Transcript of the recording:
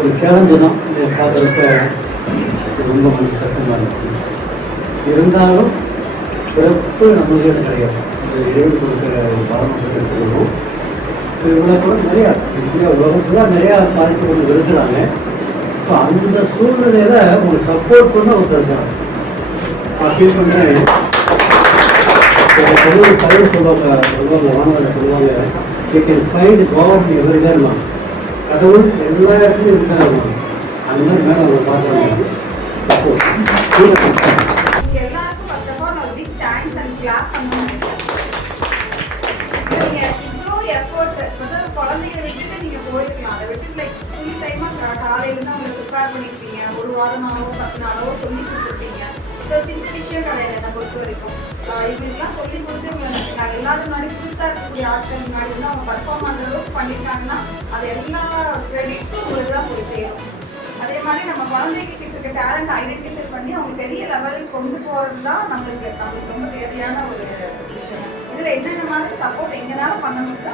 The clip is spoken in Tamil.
ஒரு சேலஞ்சு தான் பார்க்குறப்ப ரொம்ப மனசு கஷ்டமாக இருந்துச்சு. இருந்தாலும் பிறப்பு நம்மளுக்கு கிடையாது. இந்த இறைவன் கொடுக்குற பாரம் எடுத்துக்கணும். இவ்வளோ கூட நிறையா இந்தியா உலகத்தில் நிறையா பாதிப்பு கொண்டு இருக்கிறாங்க. ஸோ அந்த சூழ்நிலையில் உங்களுக்கு சப்போர்ட் பண்ண ஒருத்தர் இருக்காங்க. நான் ஃபீல் பண்ணுறேன். தலைவர் சொல்லுவாங்க வானவரை சொல்லுவாங்க, they can find God everywhere now. கடவுள் எல்லா இடத்துலையும் இருக்காங்க. அந்த மாதிரி மேலே அவங்க பார்க்குறாங்க. எல்லாருக்கும் ஃபர்ஸ்ட் ஆஃப் ஆல் நான் பிக் தேங்க்ஸ் அண்ட் கிளாப் பண்ணுவேன். இவ்வளோ எஃபோர்ட் குழந்தைகளை விட்டுட்டு நீங்கள் போயிருக்கலாம். அதை விட்டு லைக் ஃபுல் டைமாக காலையிலேருந்து அவங்களை ப்ரிப்பேர் பண்ணியிருக்கீங்க. ஒரு வாரமாகவோ 10 நாளாவோ சொல்லி கொடுத்துருக்கீங்க. இது ஒரு சின்ன விஷயம் கிடையாது என்னை பொறுத்த வரைக்கும். இவங்களுக்குலாம் சொல்லி கொடுத்து நாங்கள் எல்லாரும் முன்னாடி புதுசாக இருக்கக்கூடிய ஆட்கள் முன்னாடி வந்து அவங்க பர்ஃபார்ம் பண்ணுற அளவுக்கு பண்ணிட்டாங்கன்னா அது எல்லா கிரெடிட்ஸும் உங்களுக்கு தான் போய் சேரும். அதே மாதிரி நம்ம குழந்தைகிட்ட இருக்க டேலண்ட் ஐடென்டிஃபை பண்ணி அவங்க பெரிய லெவலுக்கு கொண்டு போகிறது தான் நம்மளுக்கு ரொம்ப தேவையான ஒரு விஷயம். இதில் என்னென்ன மாதிரி சப்போர்ட் எங்களால் பண்ண முடியுதோ